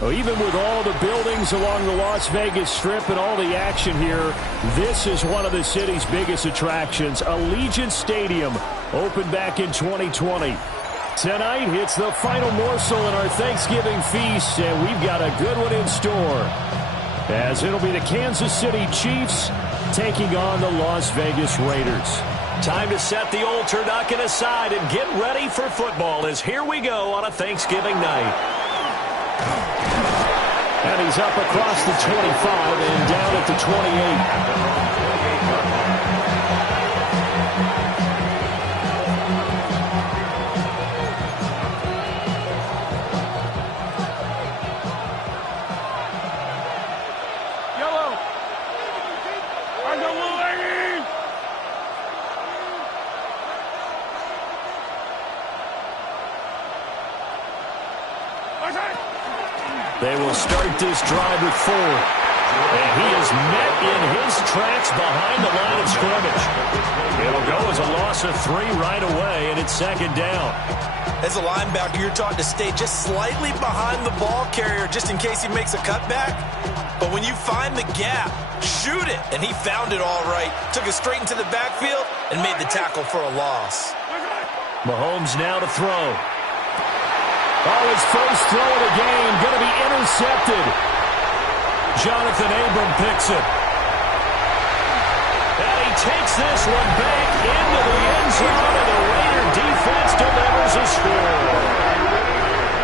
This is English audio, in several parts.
Well, even with all the buildings along the Las Vegas Strip and all the action here, this is one of the city's biggest attractions. Allegiant Stadium opened back in 2020. Tonight, it's the final morsel in our Thanksgiving feast, and we've got a good one in store, as it'll be the Kansas City Chiefs taking on the Las Vegas Raiders. Time to set the old turducken aside and get ready for football, as here we go on a Thanksgiving night. And he's up across the 25 and down at the 28. They will start this drive with 4. And he is met in his tracks behind the line of scrimmage. It'll go as a loss of 3 right away, and it's second down. As a linebacker, you're taught to stay just slightly behind the ball carrier just in case he makes a cutback. But when you find the gap, shoot it. And he found it all right. Took it straight into the backfield and made the tackle for a loss. Mahomes now to throw. Oh, his first throw of the game, going to be intercepted. Jonathan Abram picks it. And he takes this one back into the end zone, and the Raider defense delivers a score.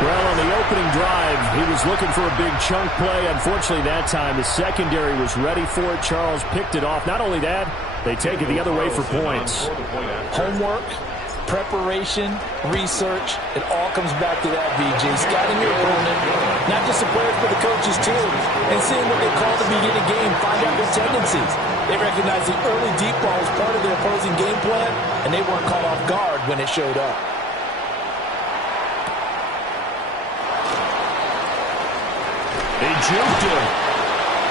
Well, on the opening drive, he was looking for a big chunk play. Unfortunately, that time, the secondary was ready for it. Charles picked it off. Not only that, they take it the other way for points. Homework, preparation, research, it all comes back to that, VJ. Scouting your opponent, not just the players, but the coaches too, and seeing what they call to begin a game, find out their tendencies. They recognize the early deep ball was part of their opposing game plan, and they weren't caught off guard when it showed up. He juked him,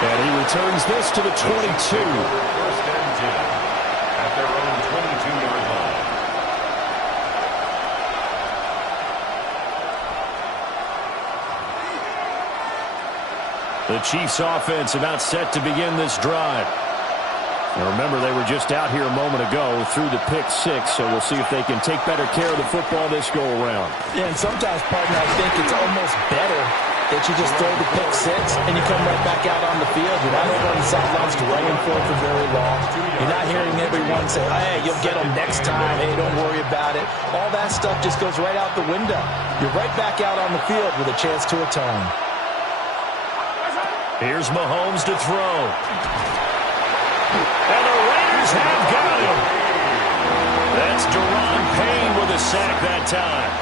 and he returns this to the 22. First and 10 at their own 22-yard line. The Chiefs offense about set to begin this drive. Now remember, they were just out here a moment ago through the pick 6, so we'll see if they can take better care of the football this go around. Yeah, and sometimes, partner, I think it's almost better that you just throw the pick 6 and you come right back out on the field. You're not over on the sidelines running for it for very long. You're not hearing everyone say, hey, you'll get them next time. Hey, don't worry about it. All that stuff just goes right out the window. You're right back out on the field with a chance to atone. Here's Mahomes to throw. And the Raiders have got him. That's Deron Payne with a sack that time.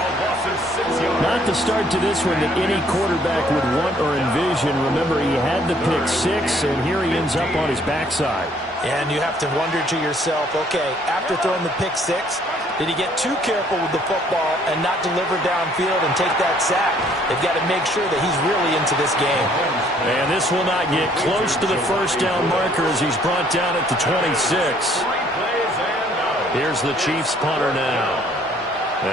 Not the start to this one that any quarterback would want or envision. Remember, he had the pick 6, and here he ends up on his backside. And you have to wonder to yourself, okay, after throwing the pick 6, did he get too careful with the football and not deliver downfield and take that sack? They've got to make sure that he's really into this game. And this will not get close to the first down marker as he's brought down at the 26. Here's the Chiefs punter now,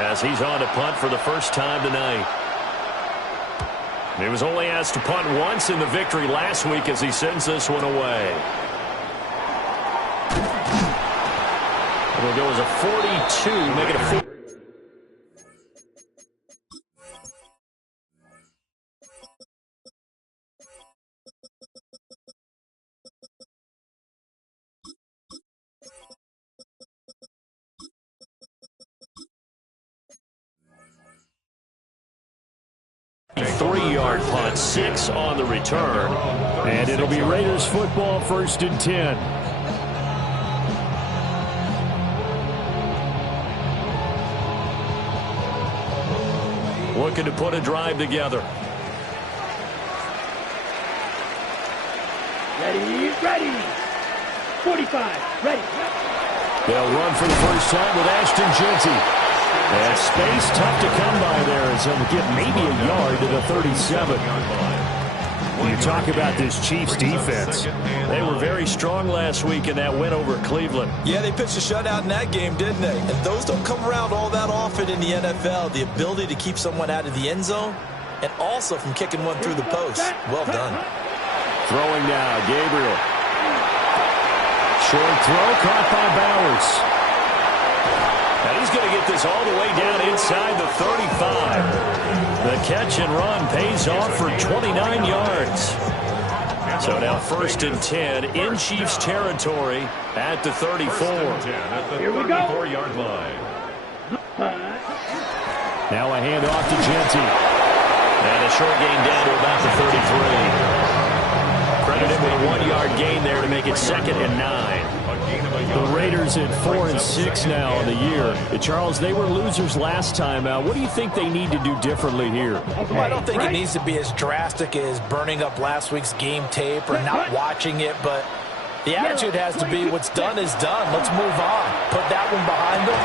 as he's on to punt for the first time tonight. He was only asked to punt once in the victory last week as he sends this one away. It'll go as a 42, make it a 4. A 3-yard punt, 6 on the return. And it'll be Raiders football, 1st and 10. Looking to put a drive together. Ready. 45, ready. They'll run for the first time with Ashton Jeanty. And space tough to come by there as he'll get maybe a yard to the 37. You talk about this Chiefs defense. They were very strong last week in that win over Cleveland. Yeah, they pitched a shutout in that game, didn't they? And those don't come around all that often in the NFL. The ability to keep someone out of the end zone, and also from kicking one through the post. Well done. Throwing now, Gabriel. Short throw caught by Bowers. And he's going to get this all the way down inside the 35. The catch and run pays off for 29 yards. So now 1st and 10 in Chiefs territory at the 34. At the 34-yard line. Now a handoff to Genty. And a short gain down to about the 33. Credited with a 1-yard gain there to make it 2nd and 9. The Raiders at 4-6 now on the year. Charles, they were losers last time out. What do you think they need to do differently here? Well, I don't think it needs to be as drastic as burning up last week's game tape or not watching it, but the attitude has to be what's done is done. Let's move on. Put that one behind them,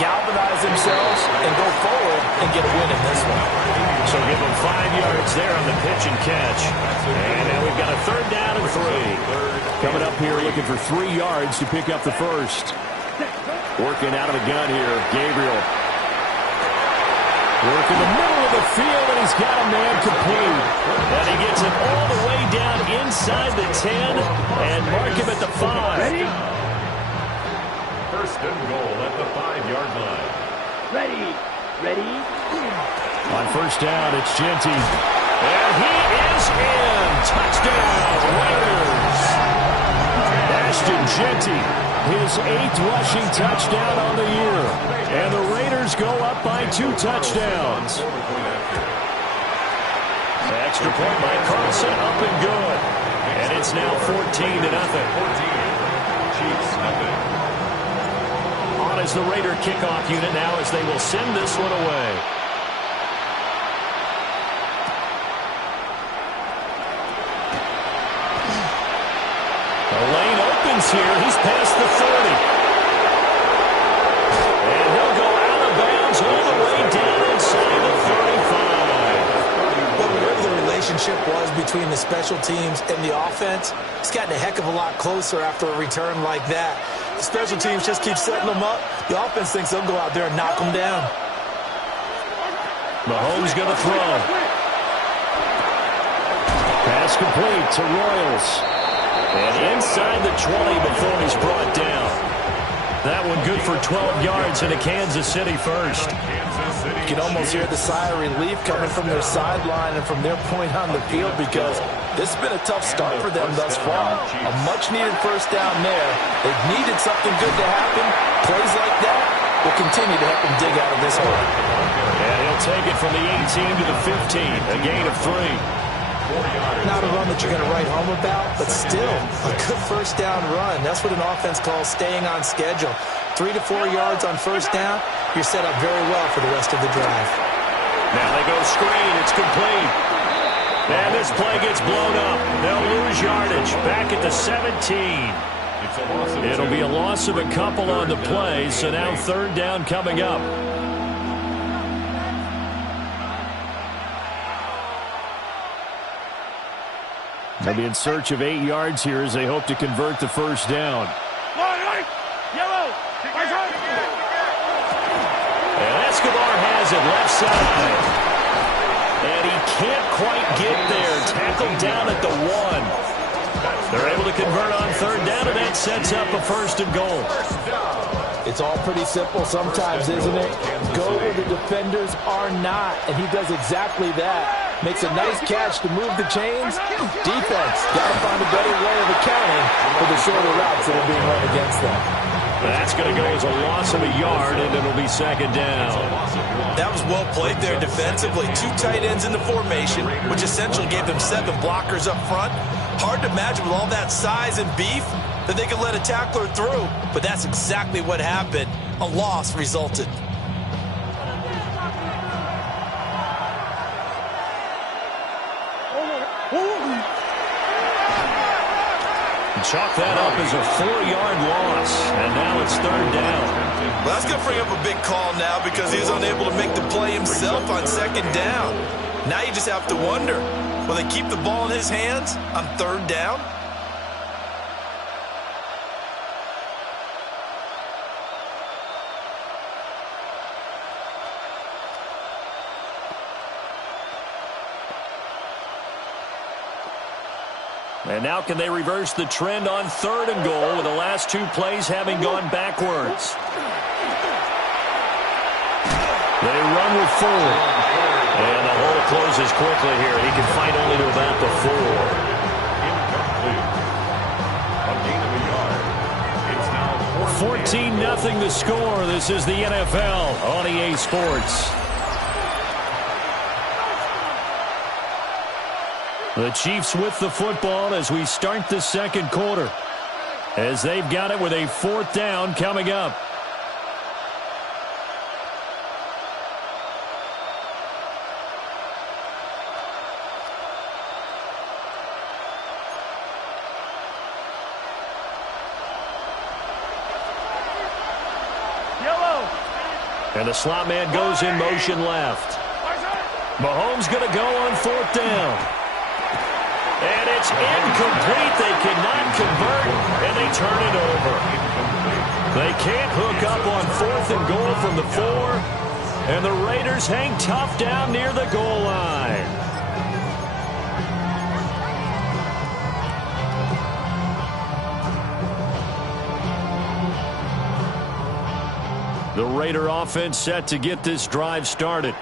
galvanize themselves, and go forward and get a win in this one. So give them 5 yards there on the pitch and catch. And now we've got a 3rd down and 3. Coming up here looking for 3 yards to pick up the first. Working out of the gun here, Gabriel. Working the middle of the field, and he's got a man complete. And he gets it all the way down inside the 10 and mark him at the 5. Ready? 1st and goal at the 5-yard line. Ready? On 1st down, it's Genty. And he is in. Touchdown, Raiders. Ashton Genty, his 8th rushing touchdown on the year. And the Raiders go up by 2 touchdowns. Extra point by Carlson, up and good. And it's now 14-0. Chiefs nothing. On is the Raider kickoff unit now as they will send this one away. The lane opens here. He's past the 30. And he'll go out of bounds all the way down inside the 35. Well, whatever the relationship was between the special teams and the offense, it's gotten a heck of a lot closer after a return like that. The special teams just keep setting them up. The offense thinks they'll go out there and knock them down. Mahomes going to throw. Pass complete to Royals. And inside the 20 before he's brought down. That one good for 12 yards and a Kansas City first. You can almost hear the sigh of relief coming from their sideline and from their point on the field because this has been a tough start for them thus far. A much-needed 1st down there. They've needed something good to happen. Plays like that will continue to help them dig out of this hole. And he'll take it from the 18 to the 15. A gain of 3. Not a run that you're going to write home about, but still a good 1st down run. That's what an offense calls staying on schedule. 3 to 4 yards on 1st down, you're set up very well for the rest of the drive. Now they go screen. It's complete. And this play gets blown up. They'll lose yardage. Back at the 17. It'll be a loss of a couple on the play, so now 3rd down coming up. They'll be in search of 8 yards here as they hope to convert the 1st down. And Escobar has it left side. And he can't quite get there. Tackled down at the 1. They're able to convert on 3rd down, and that sets up a 1st and goal. It's all pretty simple sometimes, isn't it? Go where the defenders are not, and he does exactly that. Makes a nice catch to move the chains. Defense, got to find a better way of accounting for the shorter routes that are being run against them. That's going to go as a loss of a yard, and it'll be 2nd down. That was well played there defensively. 2 tight ends in the formation, which essentially gave them 7 blockers up front. Hard to imagine with all that size and beef that they could let a tackler through, but that's exactly what happened. A loss resulted. Chalk that up as a 4-yard loss, and now it's 3rd down. Well, that's going to bring up a big call now because he was unable to make the play himself on 2nd down. Now you just have to wonder, will they keep the ball in his hands on 3rd down? And now can they reverse the trend on 3rd and goal with the last 2 plays having gone backwards? They run with 4. And the hole closes quickly here. He can fight only to about the 4. Incomplete. A gain of a yard. It's now 14-0 the score. This is the NFL on EA Sports. The Chiefs with the football as we start the 2nd quarter, as they've got it with a 4th down coming up. And the slot man goes in motion left. Mahomes going to go on 4th down. And it's incomplete. They cannot convert, and they turn it over. They can't hook up on 4th and goal from the 4, and the Raiders hang tough down near the goal line. The Raider offense set to get this drive started.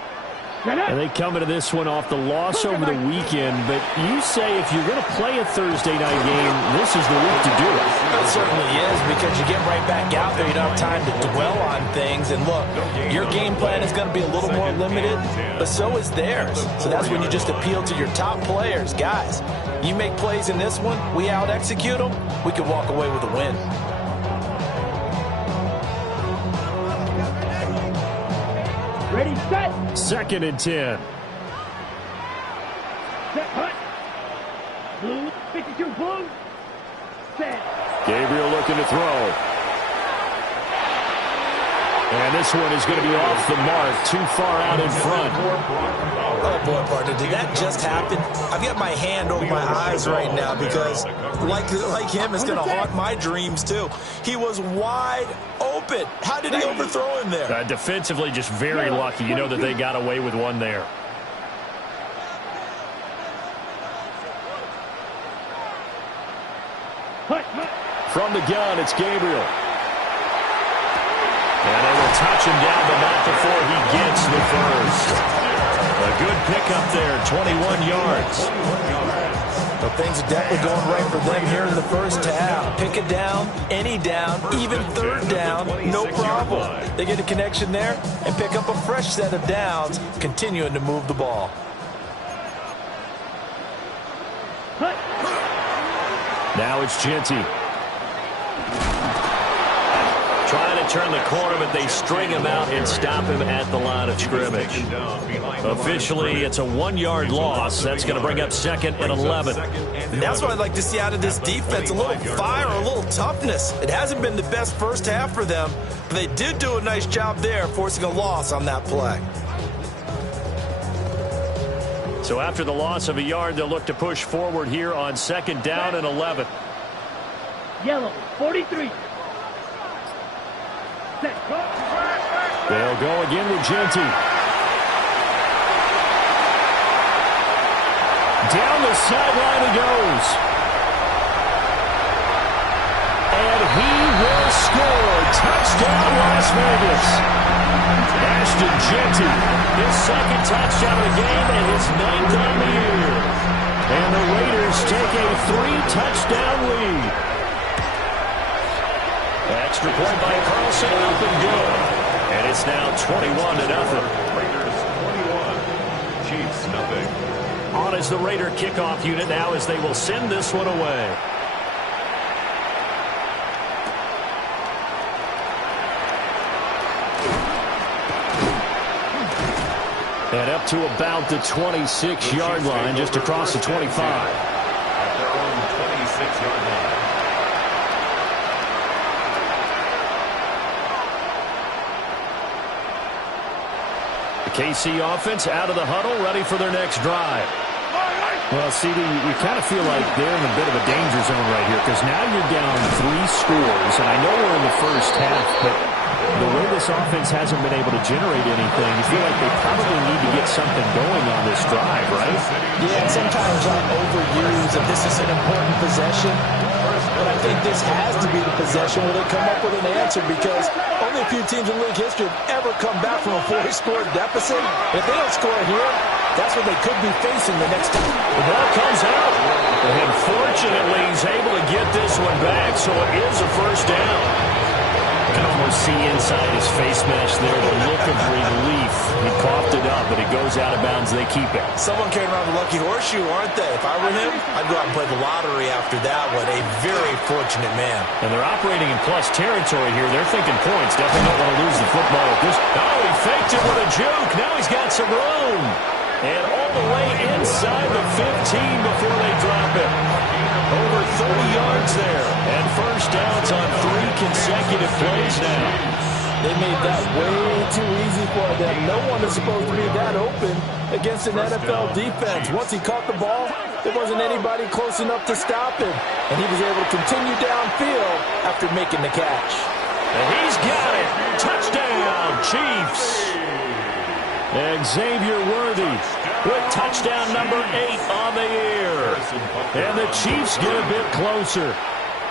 And they come into this one off the loss over the weekend. But you say if you're going to play a Thursday night game, this is the week to do it. It certainly is, because you get right back out there. You don't have time to dwell on things. And look, your game plan is going to be a little more limited, but so is theirs. So that's when you just appeal to your top players. Guys, you make plays in this one, we out-execute them, we can walk away with a win. Ready, set. 2nd and 10. Set, hut. Blue, 52 blue. Set. Gabriel looking to throw. And this one is going to be off the mark, too far out in front. Oh, boy, partner, did that just happen? I've got my hand over my eyes right now because, like him, it's going to haunt my dreams, too. He was wide open. How did he overthrow him there? Defensively, just very lucky. You know that they got away with one there. From the gun, it's Gabriel. And they will touch him down, but not before he gets the first. A good pickup there, 21 yards. Well, things are definitely going right for them here in the first half. Pick it down, any down, even 3rd down, no problem. They get a connection there and pick up a fresh set of downs, continuing to move the ball. Now it's Genty. Trying to turn the corner, but they string him out and stop him at the line of scrimmage. Officially, it's a 1-yard loss. That's going to bring up 2nd and 11. And that's what I'd like to see out of this defense, a little fire, a little toughness. It hasn't been the best first half for them, but they did do a nice job there, forcing a loss on that play. So after the loss of a yard, they'll look to push forward here on 2nd down and 11. Yellow, 43. Set, go. They'll go again with Genty. Down the sideline he goes. And he will score. Touchdown, Las Vegas. Ashton Genty, his 2nd touchdown of the game and his 9th on the year. And the Raiders take a 3-touchdown lead. Extra point by Carlson, up and good. And it's now 21-0. Raiders 21, Chiefs nothing. On is the Raider kickoff unit now as they will send this one away. And up to about the 26-yard line, just across the 25. At their own 26-yard line. The KC offense out of the huddle, ready for their next drive. Well, CD, we kind of feel like they're in a bit of a danger zone right here because now you're down 3 scores, and I know we're in the first half, but The way this offense hasn't been able to generate anything, you feel like they probably need to get something going on this drive, right? Yeah, sometimes I overuse that this is an important possession. But I think this has to be the possession where they come up with an answer, because only a few teams in league history have ever come back from a 4-score deficit. If they don't score here, that's what they could be facing the next time. The ball comes out. And fortunately, he's able to get this one back, so it is a first down. You can almost see inside his face mesh there the look of relief. He coughed it up, but it goes out of bounds. They keep it. Someone carrying around the lucky horseshoe, aren't they? If I were him, I'd go out and play the lottery after that one. A very fortunate man. And they're operating in plus territory here. They're thinking points. Definitely don't want to lose the football at this. Oh, he faked it with a juke. Now he's got some room. And all the way inside the 15 before they drop it. Over 30 yards there. And first downs on 3 consecutive plays now. They made that way too easy for them. No one is supposed to be that open against an NFL defense. Once he caught the ball, there wasn't anybody close enough to stop him. And he was able to continue downfield after making the catch. And he's got it. Touchdown, Chiefs. Xavier Worthy with touchdown number 8 on the year. And the Chiefs get a bit closer.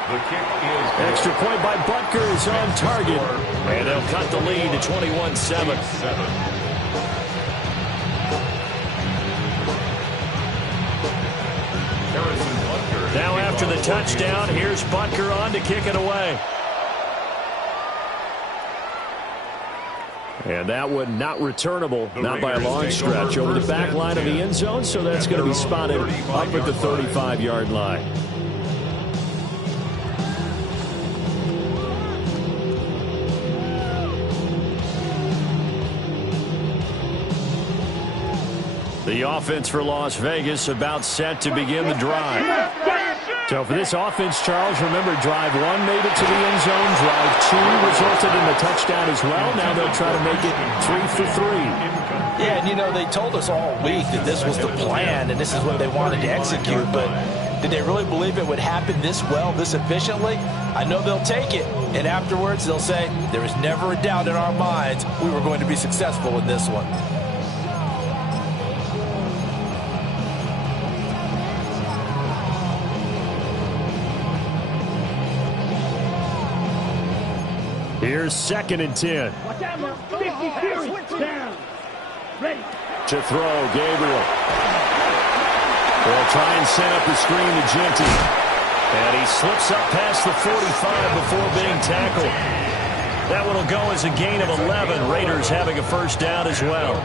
The kick is Extra point by Butker is on target. And they'll cut the lead to 21-7. Now after the touchdown, here's Butker on to kick it away. And that one not returnable, not by a long stretch, over the back line of the end zone, so that's going to be spotted up at the 35-yard line. The offense for Las Vegas about set to begin the drive. So for this offense, Charles, remember, drive 1 made it to the end zone. Drive 2 resulted in the touchdown as well. Now they'll try to make it 3 for 3. Yeah, and you know, they told us all week that this was the plan and this is what they wanted to execute, but did they really believe it would happen this well, this efficiently? I know they'll take it, and afterwards they'll say, there was never a doubt in our minds we were going to be successful in this one. Here's 2nd and 10. Watch out, man. 50 series. Down. Ready. To throw, Gabriel. They'll try and set up the screen to Genty. And he slips up past the 45 before being tackled. That one will go as a gain of 11. Raiders having a first down as well.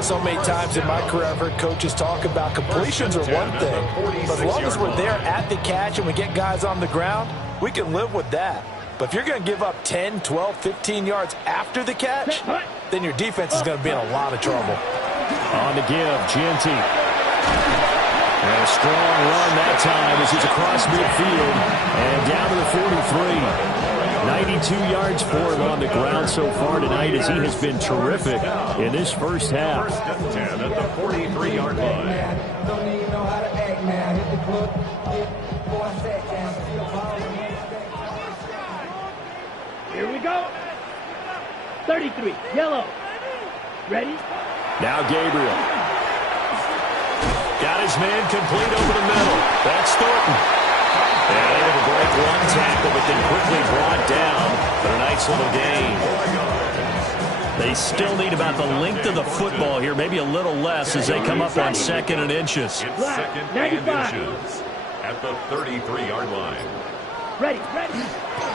So many times in my career I've heard coaches talk about completions are one thing, but as long as we're there at the catch and we get guys on the ground, we can live with that. But if you're going to give up 10, 12, 15 yards after the catch, then your defense is going to be in a lot of trouble. On the give, Genty. And a strong run that time as he's across midfield and down to the 43. 92 yards for him on the ground so far tonight as he has been terrific in this first half. 1st and 10 at the 43-yard line. Don't even know how to act now. Hit the club, get 4 seconds. Here we go. 33. Yellow. Ready? Now Gabriel. Got his man complete over the middle. That's Thornton. And able to break 1 tackle, but then quickly brought down for a nice little gain. They still need about the length of the football here, maybe a little less as they come up on 2nd and inches. It's 2nd and inches at the 33-yard line. Ready. Ready.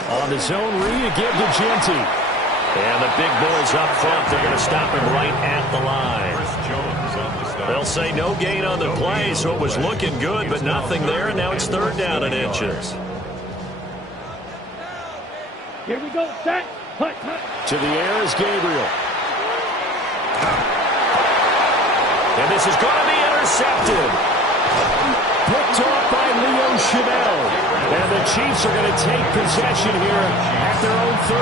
On the zone read, a give to Genty. And the big boys up front, they're going to stop him right at the line. Chris Jones on the stop. They'll say no gain on the play, so it was looking good, but nothing there, and now it's 3rd down and inches. Here we go. Set. Hut. To the air is Gabriel. And this is going to be intercepted. Picked off by Leo Chanel. And the Chiefs are going to take possession here at their own 33.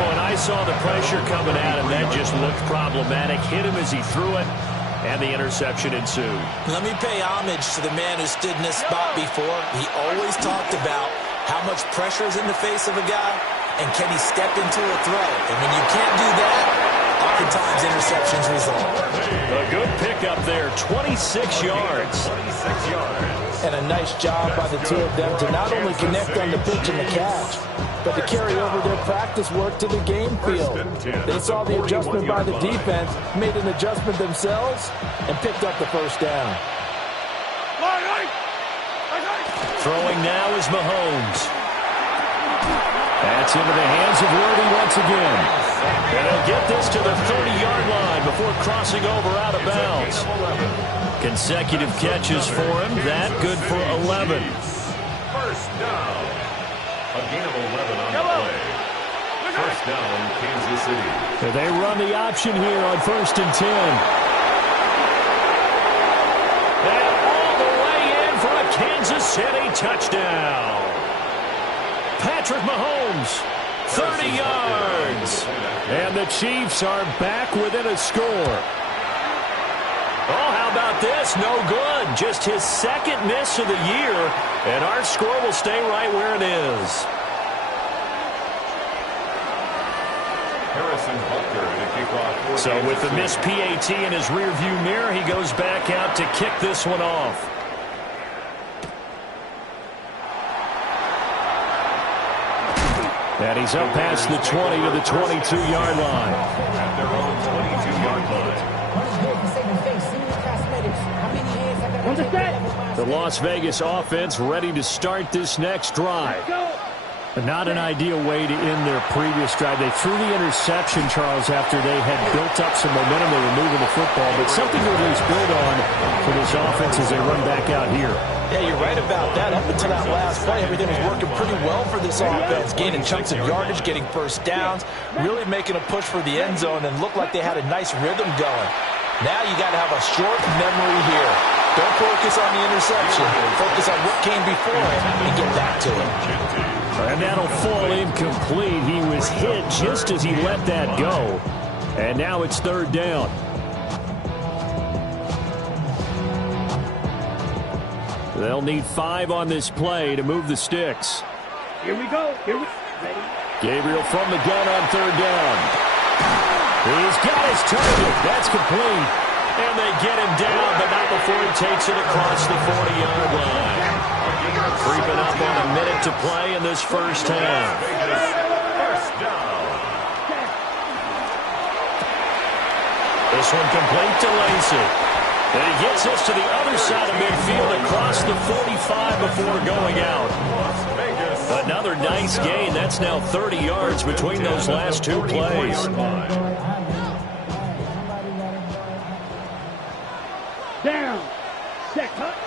Well, and I saw the pressure coming at him. That just looked problematic. Hit him as he threw it, and the interception ensued. Let me pay homage to the man who stood in this spot before. He always talked about how much pressure is in the face of a guy, and can he step into a throw? And when you can't do that, oftentimes interceptions result. A good pickup there, 26 yards. And a nice job by the two of them to not only connect on the pitch and the catch, but to carry over their practice work to the game field. They saw the adjustment by the defense, made an adjustment themselves, and picked up the first down. Throwing now is Mahomes. That's into the hands of Worthy once again. And he'll get this to the 30-yard line before crossing over out of bounds. Consecutive catches for him. That good for 11. First down. A gain of 11 on the play. First down, Kansas City. So they run the option here on 1st and 10. And all the way in for a Kansas City touchdown. Patrick Mahomes, 30 yards. And the Chiefs are back within a score. Oh, how about this? No good. Just his second miss of the year, and our score will stay right where it is. Harrison Butker to kick off. So with the missed PAT in his rearview mirror, he goes back out to kick this one off. And he's up past the 20 to the 22-yard line. At their own 22-yard line. The Las Vegas offense ready to start this next drive. Not an ideal way to end their previous drive. They threw the interception, Charles, after they had built up some momentum. They were moving the football, but something to at least build on for this offense as they run back out here. Yeah, you're right about that. Up until that last play, everything was working pretty well for this offense, gaining chunks of yardage, getting first downs, really making a push for the end zone, and looked like they had a nice rhythm going. Now you got to have a short memory here. Don't focus on the interception. Focus on what came before it and get back to it. And that'll fall incomplete. He was hit just as he let that go. And now it's 3rd down. They'll need 5 on this play to move the sticks. Here we go. Gabriel from the gun on 3rd down. He's got his target. That's complete. And they get him down, but not before he takes it across the 40-yard line. Creeping up on a minute to play in this first half. First down. This one complete to Lacey. And he gets us to the other side of midfield across the 45 before going out. Another nice gain. That's now 30 yards between those last two plays. Down.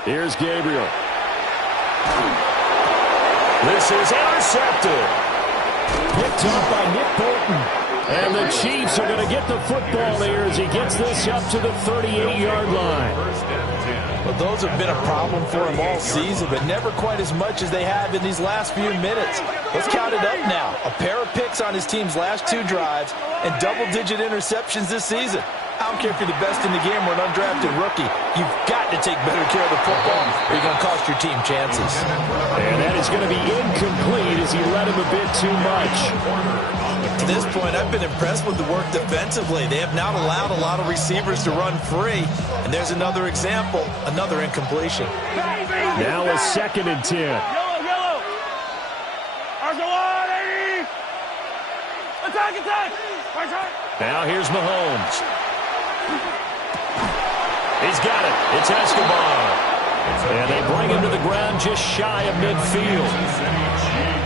Here's Gabriel. This is intercepted. Picked up by Nick Bolton. And the Chiefs are going to get the football there as he gets this up to the 38-yard line. Well, those have been a problem for him all season, but never quite as much as they have in these last few minutes. Let's count it up now. A pair of picks on his team's last 2 drives and double-digit interceptions this season. I don't care if you're the best in the game or an undrafted rookie. You've got to take better care of the football or you're going to cost your team chances. And that is going to be incomplete as he let him a bit too much. To this point, I've been impressed with the work defensively. They have not allowed a lot of receivers to run free. And there's another example, another incompletion. Now a 2nd and 10. Yellow. Attack. Now here's Mahomes. He's got it. It's Escobar. And they bring him to the ground just shy of midfield.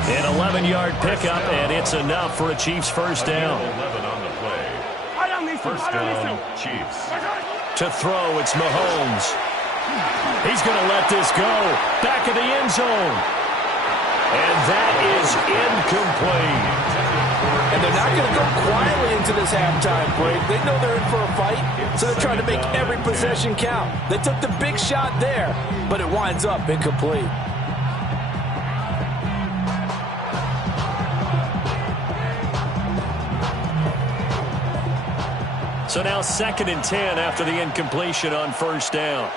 An 11-yard pickup, and it's enough for a Chiefs first down. 11 on the play. First down, Chiefs. To throw, it's Mahomes. He's going to let this go. Back of the end zone. And that is incomplete. And they're not going to go quietly into this halftime break. They know they're in for a fight, so they're trying to make every possession count. They took the big shot there, but it winds up incomplete. So now 2nd and 10 after the incompletion on first down.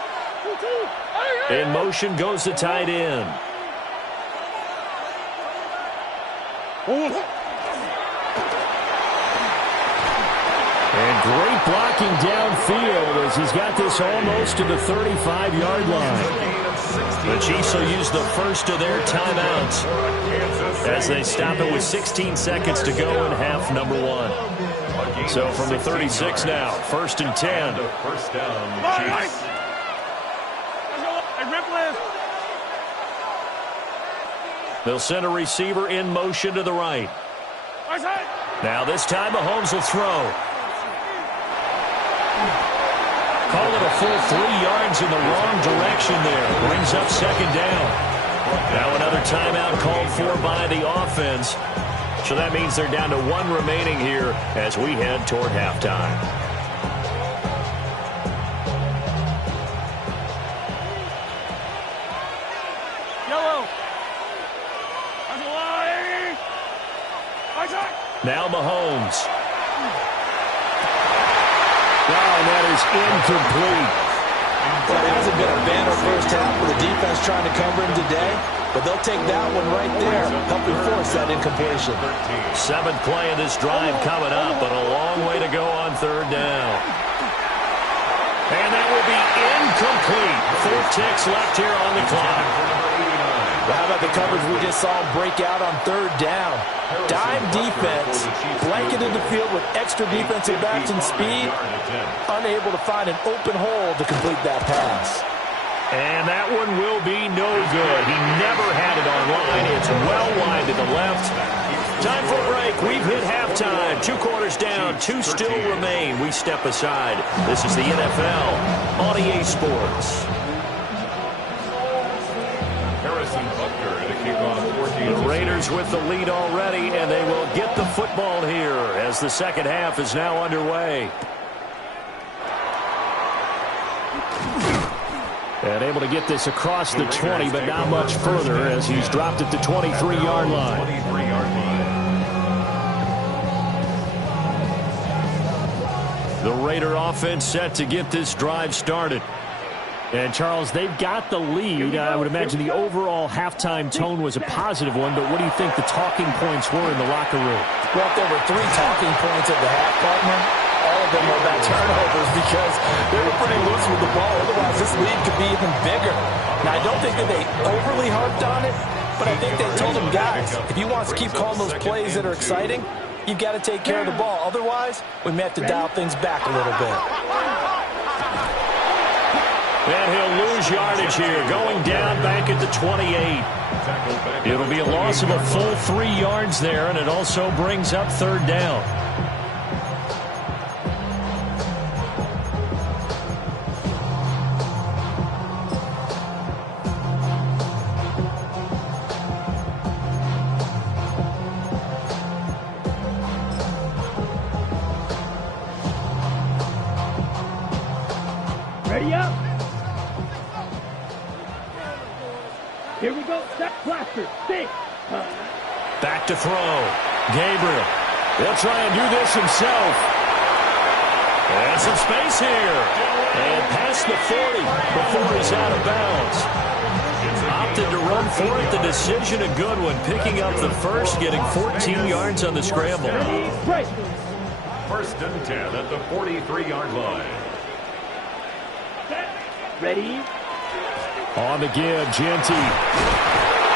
In motion goes the tight end. Great blocking downfield as he's got this almost to the 35-yard line. The Chiefs will use the first of their timeouts as they stop it with 16 seconds to go in half number one. So from the 36 now, 1st and 10. First down, Chiefs. They'll send a receiver in motion to the right. Now this time Mahomes will throw. Call it a full 3 yards in the wrong direction there. Brings up 2nd down. Now another timeout called for by the offense. So that means they're down to 1 remaining here as we head toward halftime. Now Mahomes. And that is incomplete. Well, it hasn't been a banner first half with the defense trying to cover him today, but they'll take that one right there, helping force that incompletion. 7th play of this drive coming up, but a long way to go on 3rd down. And that will be incomplete. 4 ticks left here on the clock. How about the coverage we just saw break out on 3rd down? Dime defense, blanketed the field with extra defensive backs and speed, unable to find an open hole to complete that pass. And that one will be no good. He never had it on line. It's well wide to the left. Time for a break. We've hit halftime. 2 quarters down, 2 still remain. We step aside. This is the NFL on EA Sports. The Raiders with the lead already, and they will get the football here as the second half is now underway. And able to get this across the 20, but not much further as he's dropped at the 23-yard line. The Raider offense set to get this drive started. And, Charles, they've got the lead. I would imagine the overall halftime tone was a positive one, but what do you think the talking points were in the locker room? Well, if there were 3 talking points at the half, partner, all of them were about turnovers because they were pretty loose with the ball. Otherwise, this lead could be even bigger. Now, I don't think that they overly harped on it, but I think they told them, guys, if you want to keep calling those plays that are exciting, you've got to take care of the ball. Otherwise, we may have to dial things back a little bit. And he'll lose yardage here, going down back at the 28. It'll be a loss of a full 3 yards there, and it also brings up 3rd down. Ready up. Here we go. Step blaster. Stick. Back to throw. Gabriel. He'll try and do this himself. And some space here. And past the 40 before he's out of bounds. Opted to run for it. The decision a good one. Picking up the first, getting 14 yards on the scramble. Break. 1st and 10 at the 43-yard line. Ready. On the give, Genty.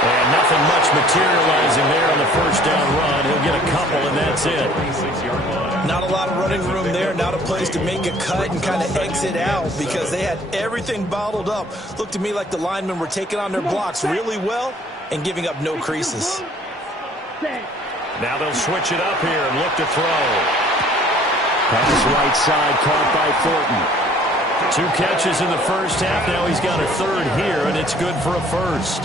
And nothing much materializing there on the 1st down run. He'll get a couple, and that's it. Not a lot of running room there. Not a place to make a cut and kind of exit out because they had everything bottled up. Looked to me like the linemen were taking on their blocks really well and giving up no creases. Now they'll switch it up here and look to throw. Pass right side, caught by Thornton. 2 catches in the first half. Now he's got a 3rd here, and it's good for a first.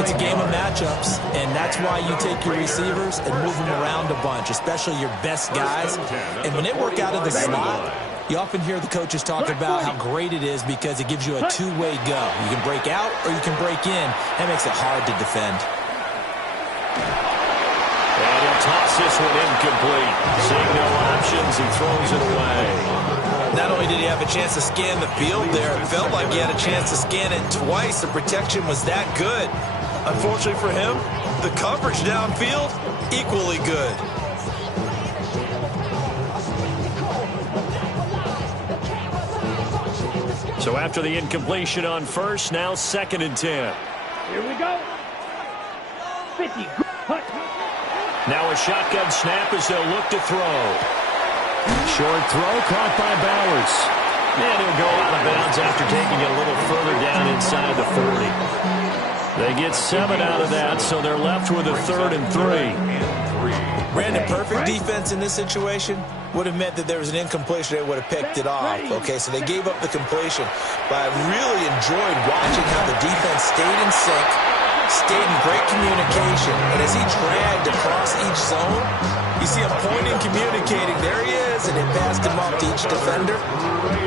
It's a game of matchups, and that's why you take your receivers and move them around a bunch, especially your best guys. And when they work out of the slot, you often hear the coaches talk about how great it is because it gives you a 2-way go. You can break out or you can break in. That makes it hard to defend. And he'll toss this one incomplete. Seeing no options, he throws it away. Not only did he have a chance to scan the field there, it felt like he had a chance to scan it twice. The protection was that good. Unfortunately for him, the coverage downfield, equally good. So after the incompletion on first, now 2nd and 10. Here we go. 50. Hut. Now a shotgun snap as they'll look to throw. Short throw caught by Bowers. And he'll go out of bounds after taking it a little further down inside the 40. They get 7 out of that, so they're left with a 3rd and 3. Brandon, perfect defense in this situation would have meant that there was an incompletion. They would have picked it off. Okay, so they gave up the completion. But I really enjoyed watching how the defense stayed in sync, stayed in great communication. And as he dragged across each zone, you see him pointing, communicating. There he is, and it passed him off to each defender.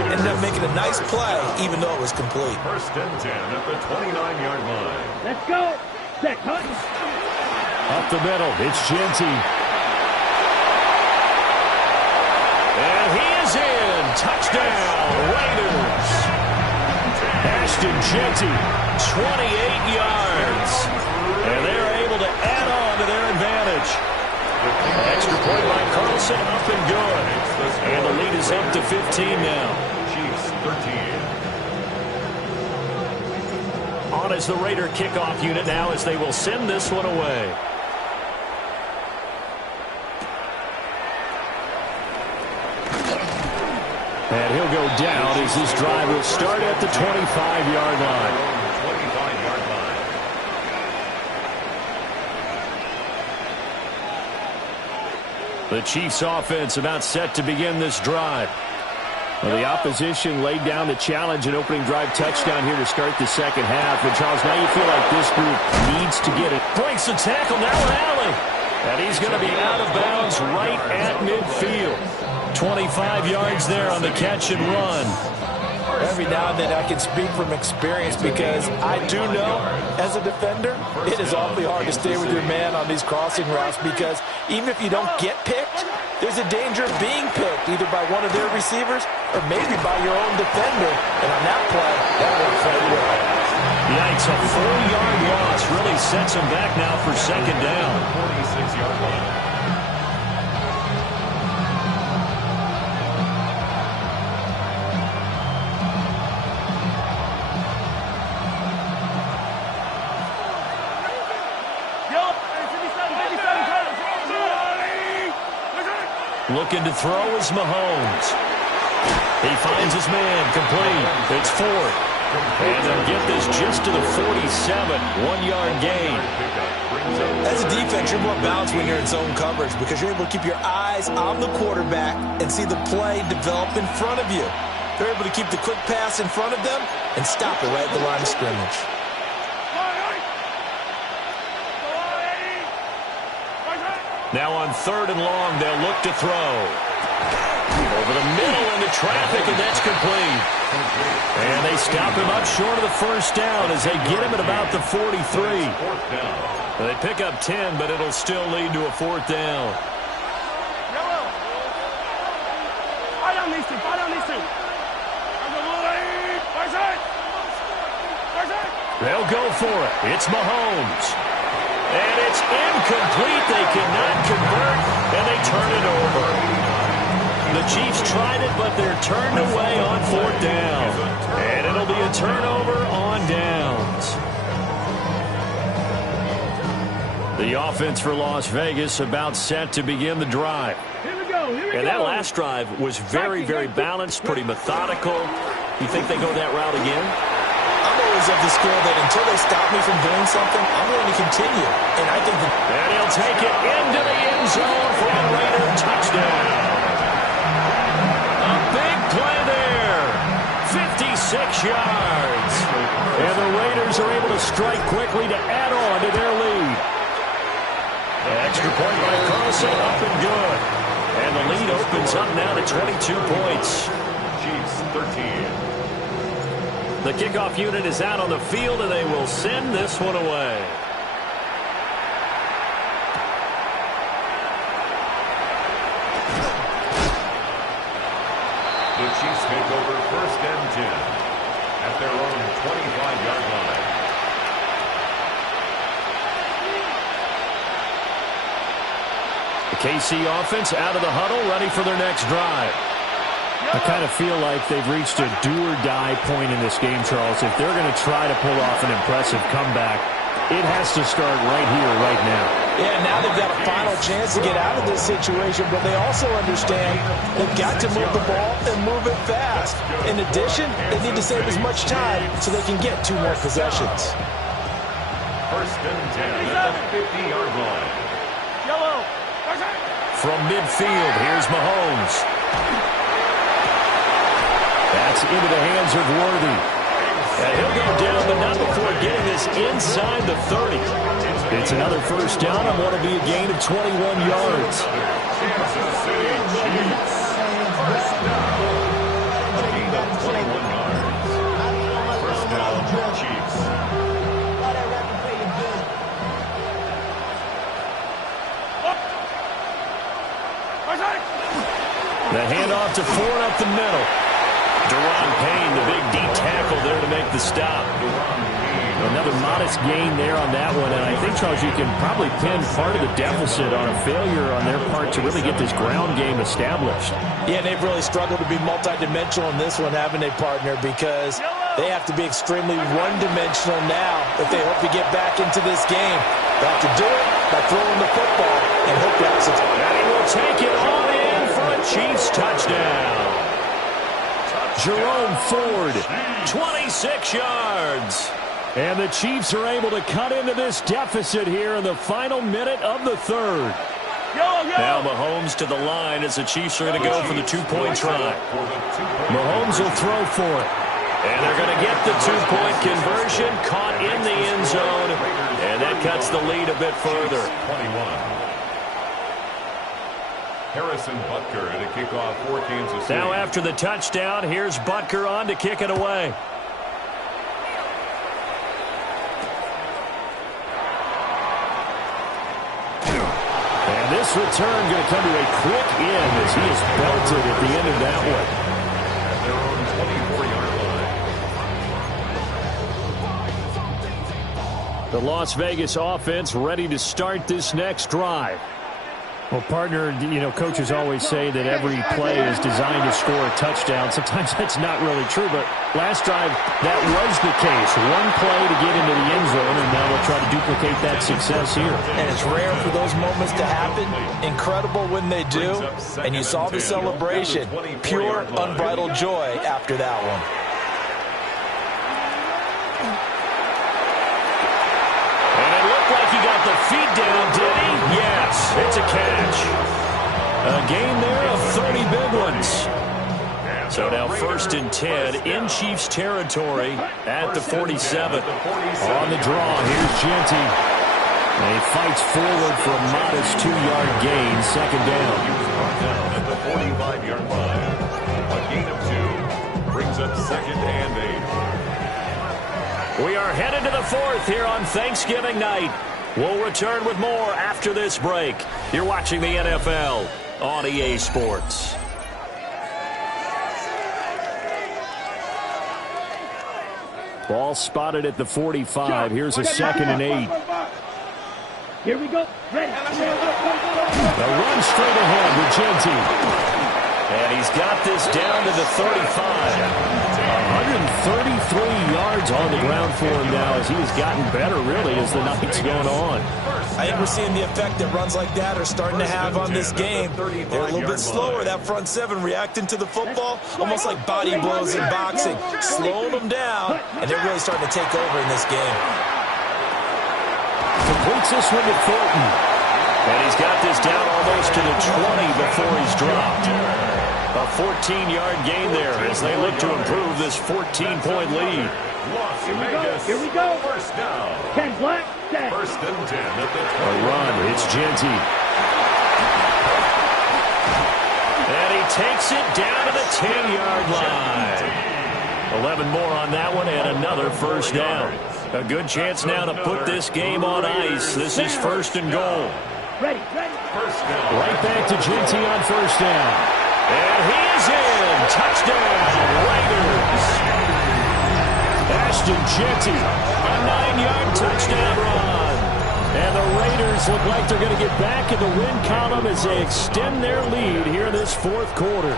Ended up making a nice play, even though it was complete. 1st and 10 at the 29-yard line. Let's go. Set. Hut. Up the middle, it's Genty. And he is in. Touchdown, Raiders. Ashton Genty. 28 yards. And they're able to add on to their advantage. Extra point by Carlson, up and good. And the lead is up to 15 now. Chiefs 13. On is the Raider kickoff unit now as they will send this one away. And he'll go down as this drive will start at the 25-yard line. 25-yard line. The Chiefs offense about set to begin this drive. Well, the opposition laid down the challenge and opening drive touchdown here to start the second half. And Charles, now you feel like this group needs to get it. Breaks the tackle, now an alley. And he's going to be out of bounds right at midfield. 25 yards there on the catch and run. Every now and then I can speak from experience because I do know, as a defender, it is awfully hard to stay with your man on these crossing routes because even if you don't get picked, there's a danger of being picked either by one of their receivers or maybe by your own defender. And on that play, that worked very well. Yikes, a 4-yard loss really sets him back now for 2nd down. 46-yard line. Looking to throw is Mahomes. He finds his man, complete. It's 4th. And they'll get this just to the 47, 1-yard gain. As a defense, you're more balanced when you're in zone coverage because you're able to keep your eyes on the quarterback and see the play develop in front of you. They're able to keep the quick pass in front of them and stop it right at the line of scrimmage. Now on 3rd and long, they'll look to throw. Over the middle into traffic, and that's complete. And they stop him up short of the 1st down as they get him at about the 43. They pick up 10, but it'll still lead to a 4th down. They'll go for it. It's Mahomes. And it's incomplete. They cannot convert, and they turn it over. The Chiefs tried it, but they're turned away on 4th down. And it'll be a turnover on downs. The offense for Las Vegas about set to begin the drive. Here we go. And that last drive was very, very balanced, pretty methodical. You think they go that route again? I'm always of the school that until they stop me from doing something, I'm going to continue. And I think that... And he'll take it into the end zone for a Raider touchdown. A big play there. 56 yards. And the Raiders are able to strike quickly to add on to their lead. Extra point by Carlson, up and good. And the lead opens up now to 22 points. Chiefs 13. The kickoff unit is out on the field, and they will send this one away. The Chiefs take over 1st and 10 at their own 25-yard line. The KC offense out of the huddle, ready for their next drive. I kind of feel like they've reached a do-or-die point in this game, Charles. If they're going to try to pull off an impressive comeback, it has to start right here, right now. Yeah, now they've got a final chance to get out of this situation, but they also understand they've got to move the ball and move it fast. In addition, they need to save as much time so they can get 2 more possessions. First and 10 at the 50-yard line. From midfield, here's Mahomes. That's into the hands of Worthy. And he'll go down, but not before getting this inside the 30. It's another first down and what will be a gain of 21 yards. Kansas City Chiefs. First down. A gain of 21 yards. First down, Chiefs. The handoff to Ford up the middle. Deron Payne, the big D tackle there to make the stop. Another modest gain there on that one, and I think, Charles, you can probably pin part of the deficit on a failure on their part to really get this ground game established. Yeah, they've really struggled to be multidimensional in this one, haven't they, partner? Because they have to be extremely one-dimensional now if they hope to get back into this game. They have to do it by throwing the football and hope the opposite. And he will take it on in for a Chiefs touchdown. Jerome Ford, 26 yards. And the Chiefs are able to cut into this deficit here in the final minute of the third. Now Mahomes to the line as the Chiefs are going to go for the 2-point try. Mahomes will throw for it. And they're going to get the 2-point conversion, caught in the end zone, and that cuts the lead a bit further. 21. Harrison Butker to kick off for Kansas City. Now after the touchdown, here's Butker on to kick it away. And this return going to come to a quick end as he is belted at the end of that one. At their own 24-yard line. The Las Vegas offense ready to start this next drive. Well, partner, you know, coaches always say that every play is designed to score a touchdown. Sometimes that's not really true, but last drive, that was the case. One play to get into the end zone, and now they'll try to duplicate that success here. And it's rare for those moments to happen. Incredible when they do. And you saw the celebration. Pure, unbridled joy after that one. Like he got the feet down, did he? Yes, it's a catch. A gain there of 30 big ones. So now first and 10 in Chiefs territory at the 47. On the draw, here's Genty. And he fights forward for a modest 2-yard gain, second down. Down at the 45-yard line. A gain of 2 brings up second and 8. We are headed to the fourth here on Thanksgiving night. We'll return with more after this break. You're watching the NFL on EA Sports. Ball spotted at the 45. Here's a second and 8. Here we go. Ready. The run straight ahead with Genty. And he's got this down to the 35. 133 yards on the ground for him now as he has gotten better, really, as the night's going on. I think we're seeing the effect that runs like that are starting to have on this game. They're a little bit slower, that front seven, reacting to the football, almost like body blows in boxing, slowing them down, and they're really starting to take over in this game. Completes this one to Thornton. And he's got this down almost to the 20 before he's dropped. A 14-yard gain there as they look to improve this 14-point lead. Las Vegas. Here we go. First down. 10 black. 10. First and 10 at the 20. A run. It's Genty. And he takes it down to the 10-yard line. 11 more on that one and another first down. A good chance now to put this game on ice. This is first and goal. Ready. First down. Right back to Genty on first down. And he is in. Touchdown, Raiders. Ashton Genty. A 9-yard touchdown run. And the Raiders look like they're going to get back in the win column as they extend their lead here in this fourth quarter.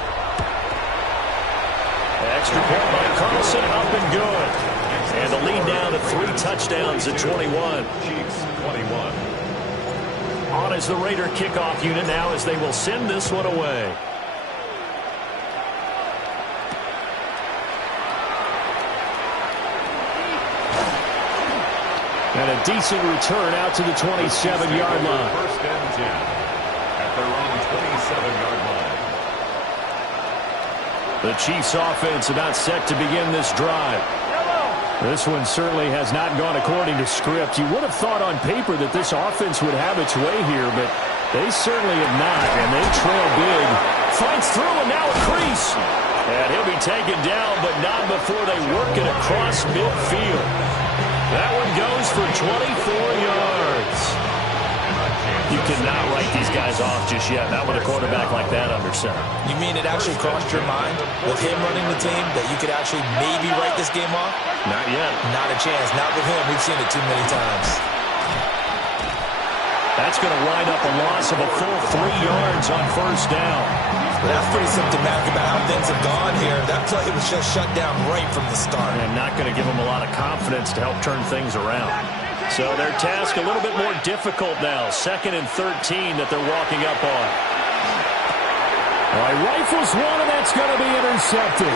Extra point by Carlson, up and good. And the lead now to 3 touchdowns at 21. Chiefs 21. On is the Raider kickoff unit now as they will send this one away. And a decent return out to the 27-yard line. First and 10 at their own 27-yard line. The Chiefs offense about set to begin this drive. This one certainly has not gone according to script. You would have thought on paper that this offense would have its way here, but they certainly have not, and they trail big. Finds through, and now a crease. And he'll be taken down, but not before they work it across midfield. That one goes for 24 yards. You cannot write these guys off just yet, not with a quarterback like that under center. You mean it actually crossed your mind with him running the team that you could actually maybe write this game off? Not yet. Not a chance. Not with him. We've seen it too many times. That's going to wind up a loss of a full 3 yards on first down. Well, that's pretty symptomatic about how things have gone here. That play was just shut down right from the start. And not going to give them a lot of confidence to help turn things around. So their task a little bit more difficult now. 2nd and 13 that they're walking up on. All right, rifles one, and that's going to be intercepted.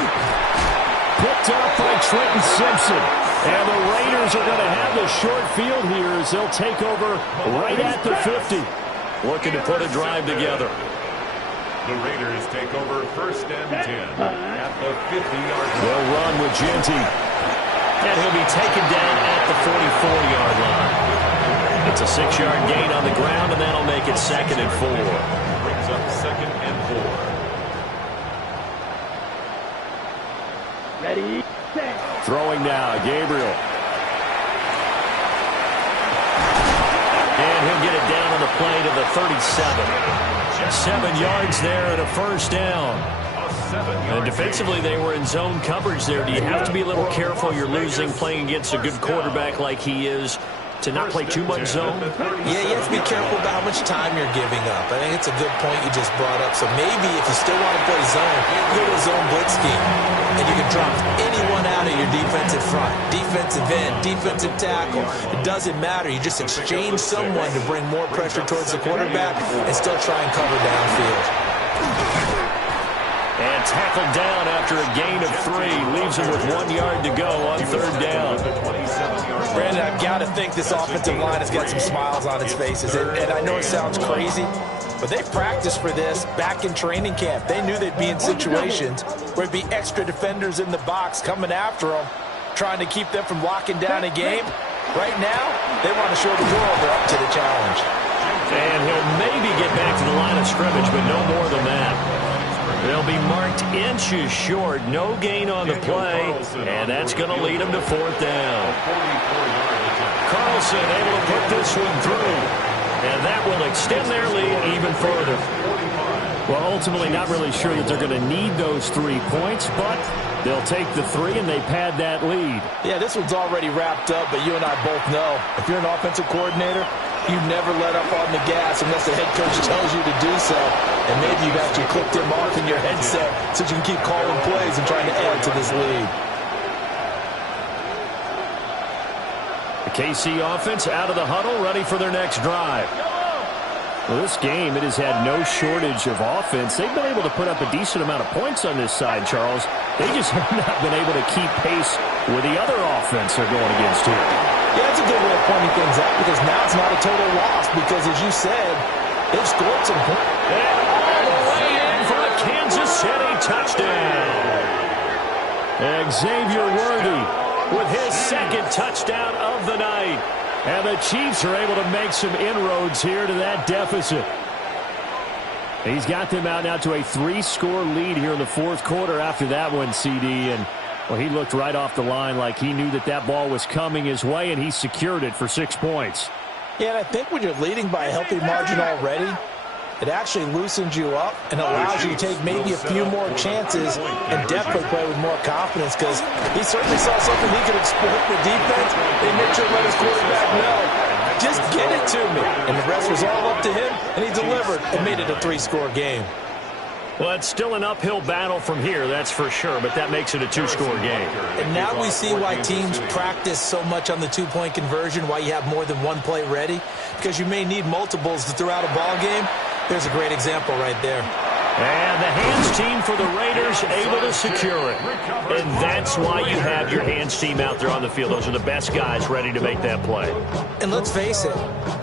Picked up by Trenton Simpson. And the Raiders are going to have the short field here as they'll take over right at the 50. Looking to put a drive together. The Raiders take over first and 10 at the 50-yard line. They'll run with Genty. And he'll be taken down at the 44-yard line. It's a 6-yard gain on the ground, and that'll make it 2nd and 4. Brings up 2nd and 4. Ready, set. Throwing now, Gabriel. And he'll get it down on the play to the 37. 7 yards there and a first down. And defensively, they were in zone coverage there. Do you have to be a little careful? You're losing playing against a good quarterback like he is to not play too much zone? Yeah, you have to be careful about how much time you're giving up. I think it's a good point you just brought up. So maybe if you still want to play zone, you go to a zone blitz scheme. And you can drop anyone out of your defensive front. Defensive end, defensive tackle. It doesn't matter. You just exchange someone to bring more pressure towards the quarterback and still try and cover downfield. And tackled down after a gain of 3. Leaves him with 1 yard to go on 3rd down. Brandon, I've got to think this offensive line has got some smiles on its faces. And I know it sounds crazy, but they practiced for this back in training camp. They knew they'd be in situations where there'd be extra defenders in the box coming after them, trying to keep them from locking down a game. Right now, they want to show the world they're up to the challenge. And he'll maybe get back to the line of scrimmage, but no more than that. They'll be marked inches short. No gain on the play, and that's going to lead them to 4th down. Carlson able to put this one through, and that will extend their lead even further. Well, ultimately not really sure that they're going to need those 3 points, but they'll take the 3 and they pad that lead. Yeah, this one's already wrapped up, but you and I both know if you're an offensive coordinator, you never let up on the gas unless the head coach tells you to do so. And maybe you've actually clicked him off in your headset so you can keep calling plays and trying to add to this lead. The KC offense out of the huddle, ready for their next drive. Well, this game, it has had no shortage of offense. They've been able to put up a decent amount of points on this side, Charles. They just have not been able to keep pace with the other offense they're going against here. Yeah, that's a good way of pointing things out because now it's not a total loss because, as you said, they've scored some points. And all the way in for a Kansas City touchdown. Xavier Worthy with his 2nd touchdown of the night. And the Chiefs are able to make some inroads here to that deficit. He's got them out now to a 3-score lead here in the 4th quarter after that one, CD. And, well, he looked right off the line like he knew that that ball was coming his way, and he secured it for 6 points. Yeah, and I think when you're leading by a healthy margin already, it actually loosens you up and allows you to take maybe a few more chances and definitely play with more confidence because he certainly saw something he could exploit in the defense. They made sure to let his quarterback know, just get it to me. And the rest was all up to him, and he delivered and made it a 3-score game. Well, it's still an uphill battle from here, that's for sure, but that makes it a two-score game. And now we see why teams practice so much on the two-point conversion, why you have more than one play ready, because you may need multiples to throw out a ball game. There's a great example right there. And the hands team for the Raiders able to secure it. And that's why you have your hands team out there on the field. Those are the best guys ready to make that play. And let's face it,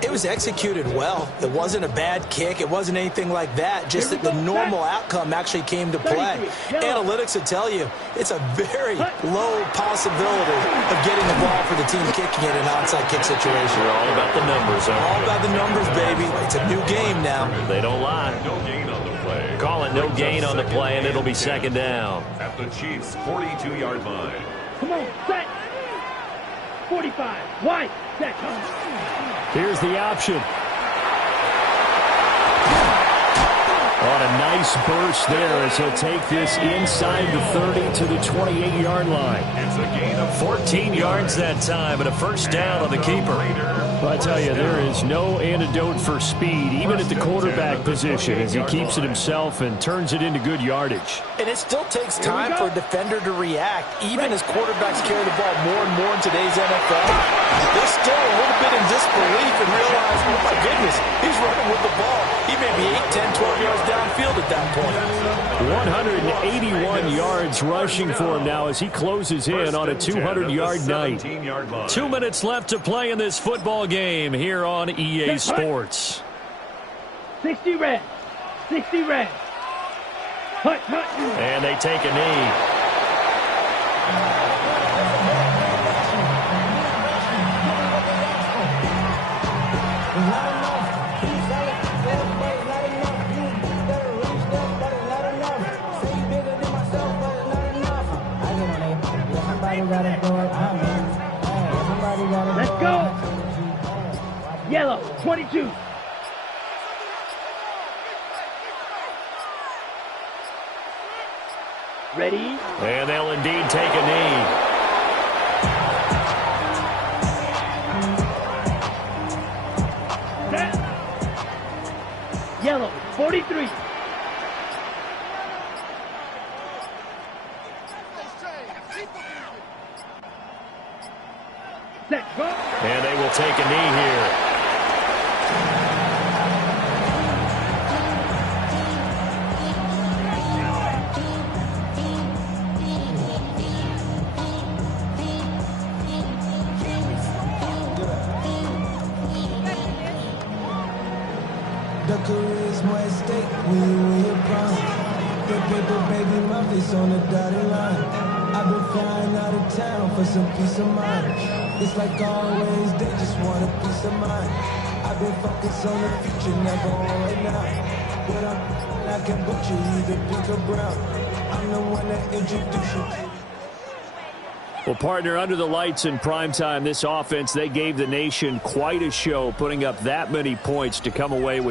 it was executed well. It wasn't a bad kick. It wasn't anything like that. Just that the normal outcome actually came to play. Analytics will tell you it's a very low possibility of getting the ball for the team kicking it in an onside kick situation. They're all about the numbers, aren't they? All about the numbers, baby. It's a new game now. They don't lie. No gain on the play. Call it no gain on the play, and it'll be second down. At the Chiefs' 42-yard line. Come on, set. 45. Wide. Set. Here's the option. On a nice burst there as he'll take this inside the 30 to the 28-yard line. It's a gain of 14 yards that time and a first down on the keeper. Well, I tell you, there is no antidote for speed, even at the quarterback position, as he keeps it himself and turns it into good yardage. And it still takes time for a defender to react, even as quarterbacks carry the ball more and more in today's NFL. They're still a little bit in disbelief and realize, oh my goodness, he's running with the ball. He may be 8, 10, 12 yards downfield at that point. 181 yards rushing for him now as he closes in on a 200-yard night. 2 minutes left to play in this football game here on EA Sports. 60 red. 60 red. Hut, hut. And they take a knee. Let's go. Yellow, 22. Ready? And they'll indeed take a knee. Set. Yellow, 43. Set, go. And they will take a knee here. The career's more at stake when you win your prime. The paper, baby, my face on the dotted line. I've been flying out of town for some peace of mind. It's like always, they just want a piece of mind. I've been focused on the future, never on right now. But I can butcher you, the pink or brown. I'm the one that introduced you. Well, partner, under the lights in primetime, this offense, they gave the nation quite a show, putting up that many points to come away with